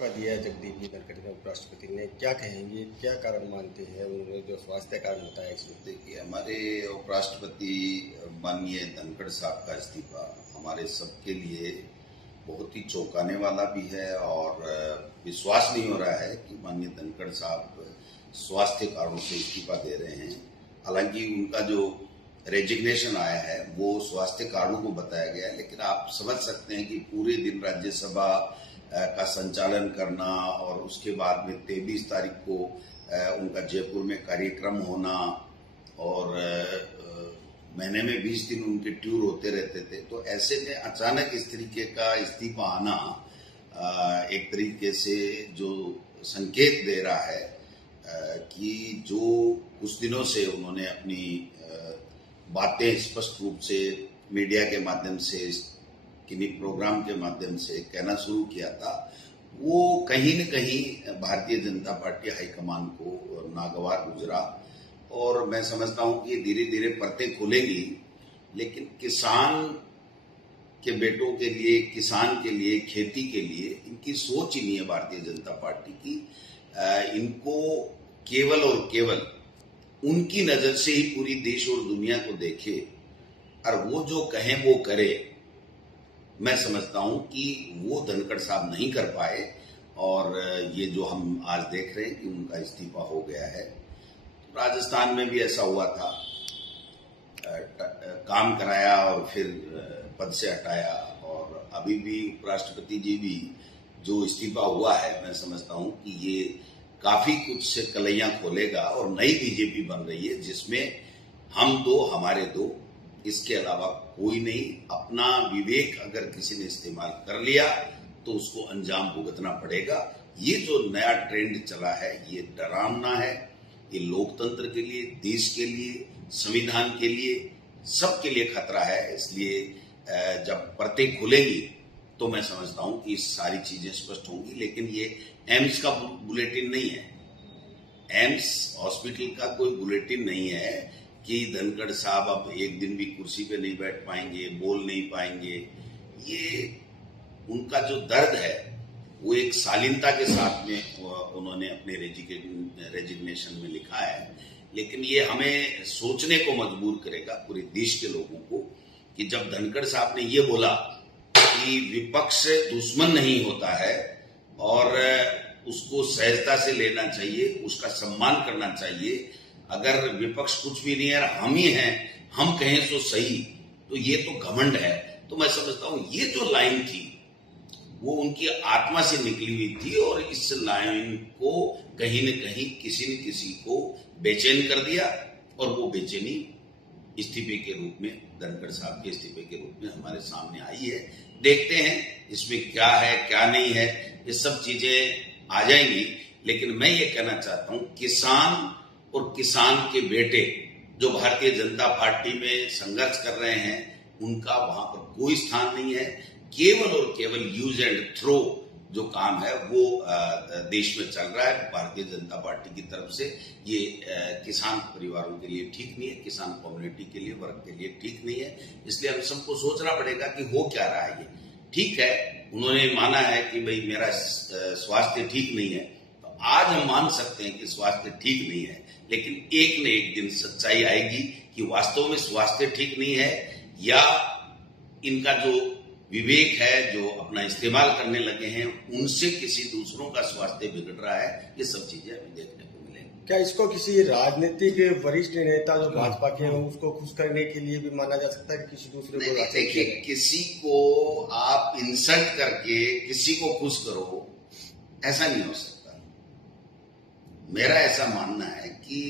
इस्तीफा दिया है जगदीप जी धनखड़ ने उपराष्ट्रपति ने, क्या कहेंगे, क्या कारण मानते हैं उन्होंने जो स्वास्थ्य कारण बताया इसमें? देखिए, हमारे उपराष्ट्रपति माननीय धनखड़ साहब का इस्तीफा हमारे सबके लिए बहुत ही चौंकाने वाला भी है और विश्वास नहीं हो रहा है कि माननीय धनखड़ साहब स्वास्थ्य कारणों से इस्तीफा दे रहे हैं। हालांकि उनका जो रेजिग्नेशन आया है वो स्वास्थ्य कारणों को बताया गया है, लेकिन आप समझ सकते हैं कि पूरे दिन राज्यसभा का संचालन करना और उसके बाद में 23 तारीख को उनका जयपुर में कार्यक्रम होना और महीने में 20 दिन उनके टूर होते रहते थे, तो ऐसे में अचानक इस तरीके का इस्तीफा आना एक तरीके से जो संकेत दे रहा है कि जो कुछ दिनों से उन्होंने अपनी बातें स्पष्ट रूप से मीडिया के माध्यम से, किन्हीं प्रोग्राम के माध्यम से कहना शुरू किया था, वो कहीं न कहीं भारतीय जनता पार्टी हाईकमान को नागवार गुजरा। और मैं समझता हूं कि धीरे धीरे परतें खुलेंगी, लेकिन किसान के बेटों के लिए, किसान के लिए, खेती के लिए इनकी सोच ही नहीं है भारतीय जनता पार्टी की। इनको केवल और केवल उनकी नजर से ही पूरी देश और दुनिया को देखे और वो जो कहें वो करे। मैं समझता हूं कि वो धनखड़ साहब नहीं कर पाए और ये जो हम आज देख रहे हैं कि उनका इस्तीफा हो गया है। राजस्थान में भी ऐसा हुआ था, काम कराया और फिर पद से हटाया, और अभी भी उपराष्ट्रपति जी भी जो इस्तीफा हुआ है, मैं समझता हूं कि ये काफी कुछ से कलैयां खोलेगा और नई बीजेपी बन रही है जिसमें हम दो हमारे दो, इसके अलावा कोई नहीं। अपना विवेक अगर किसी ने इस्तेमाल कर लिया तो उसको अंजाम भुगतना पड़ेगा। ये जो नया ट्रेंड चला है ये डरावना है, ये लोकतंत्र के लिए, देश के लिए, संविधान के लिए, सबके लिए खतरा है। इसलिए जब परतें खुलेंगी तो मैं समझता हूं कि सारी चीजें स्पष्ट होंगी। लेकिन ये एम्स का बुलेटिन नहीं है, एम्स हॉस्पिटल का कोई बुलेटिन नहीं है कि धनखड़ साहब अब एक दिन भी कुर्सी पे नहीं बैठ पाएंगे, बोल नहीं पाएंगे। ये उनका जो दर्द है वो एक शालीनता के साथ में उन्होंने अपने रेजिग्नेशन में लिखा है, लेकिन ये हमें सोचने को मजबूर करेगा पूरे देश के लोगों को कि जब धनखड़ साहब ने ये बोला कि विपक्ष दुश्मन नहीं होता है और उसको सहजता से लेना चाहिए, उसका सम्मान करना चाहिए। अगर विपक्ष कुछ भी नहीं है, हम ही हैं, हम कहें सो सही, तो ये तो घमंड है। तो मैं समझता हूं ये जो लाइन थी वो उनकी आत्मा से निकली हुई थी और इस लाइन को कहीं न कहीं किसी न किसी को बेचैन कर दिया और वो बेचैनी इस्तीफे के रूप में, धनखड़ साहब के इस्तीफे के रूप में हमारे सामने आई है। देखते हैं इसमें क्या है क्या नहीं है, ये सब चीजें आ जाएंगी। लेकिन मैं ये कहना चाहता हूं, किसान और किसान के बेटे जो भारतीय जनता पार्टी में संघर्ष कर रहे हैं उनका वहां पर कोई स्थान नहीं है। केवल और केवल यूज एंड थ्रो जो काम है वो देश में चल रहा है भारतीय जनता पार्टी की तरफ से। ये किसान परिवारों के लिए ठीक नहीं है, किसान कम्युनिटी के लिए, वर्ग के लिए ठीक नहीं है। इसलिए हम सबको सोचना पड़ेगा कि हो क्या रहा है। ये ठीक है, उन्होंने माना है कि भाई मेरा स्वास्थ्य ठीक नहीं है, तो आज हम मान सकते हैं कि स्वास्थ्य ठीक नहीं है, लेकिन एक न एक दिन सच्चाई आएगी कि वास्तव में स्वास्थ्य ठीक नहीं है या इनका जो विवेक है, जो अपना इस्तेमाल करने लगे हैं, उनसे किसी दूसरों का स्वास्थ्य बिगड़ रहा है। ये सब चीजें अभी देखने को मिलेंगी। क्या इसको किसी राजनीतिक वरिष्ठ नेता जो भाजपा के हैं उसको खुश करने के लिए भी माना जा सकता है कि किसी दूसरे को? देखिए, किसी को आप इंसल्ट करके किसी को खुश करो, ऐसा नहीं हो सकता। मेरा ऐसा मानना है कि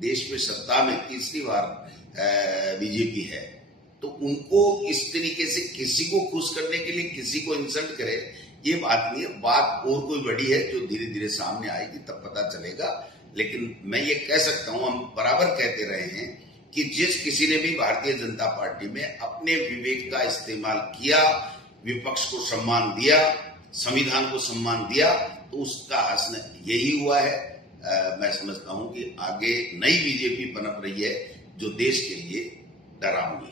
देश में सत्ता में तीसरी बार बीजेपी है, तो उनको इस तरीके से किसी को खुश करने के लिए किसी को इंसल्ट करे, ये बात नहीं है। बात और कोई बड़ी है जो धीरे धीरे सामने आएगी, तब पता चलेगा। लेकिन मैं ये कह सकता हूं, हम बराबर कहते रहे हैं कि जिस किसी ने भी भारतीय जनता पार्टी में अपने विवेक का इस्तेमाल किया, विपक्ष को सम्मान दिया, संविधान को सम्मान दिया, तो उसका हश्र यही हुआ है। मैं समझता हूं कि आगे नई बीजेपी पनप रही है जो देश के लिए डरावनी है।